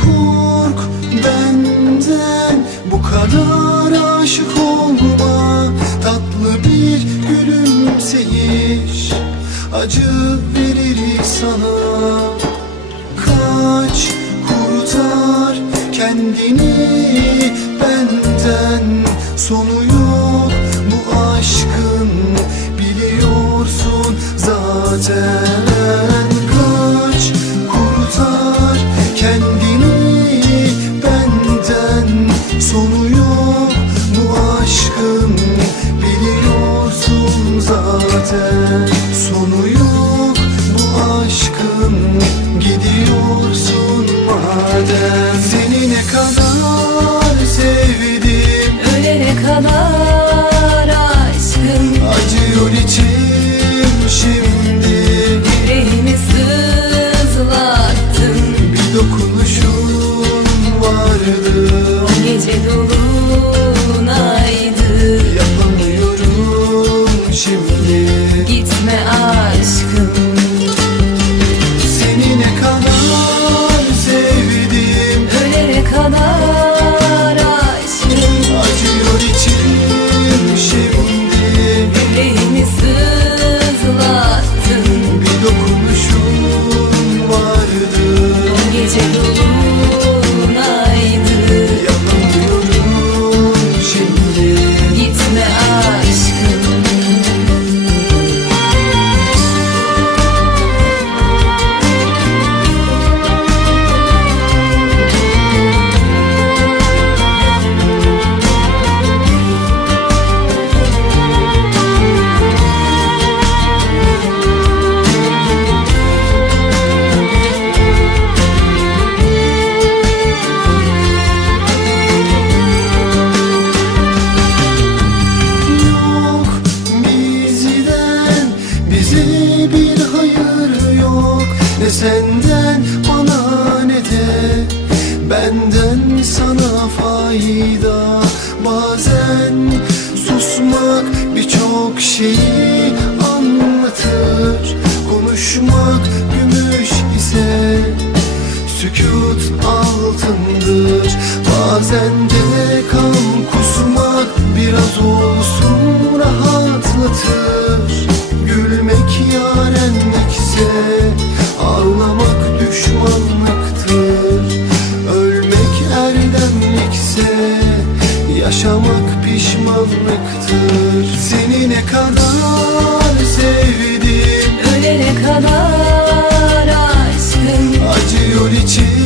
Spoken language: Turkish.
Kork benden bu kadar aşık olma. Tatlı bir gülümseyiş acı verir sana. Kaç kurtar kendini benden Sonu Sonu yok bu aşkın biliyorsun zaten fayda Bazen susmak birçok şeyi anlatır. Konuşmak gümüş ise Sükut altındır. Bazen de kan erdemlikse Yaşamak pişmanlıktır. Seni ne kadar sevdim. Ölene kadar aşkın Acıyor içim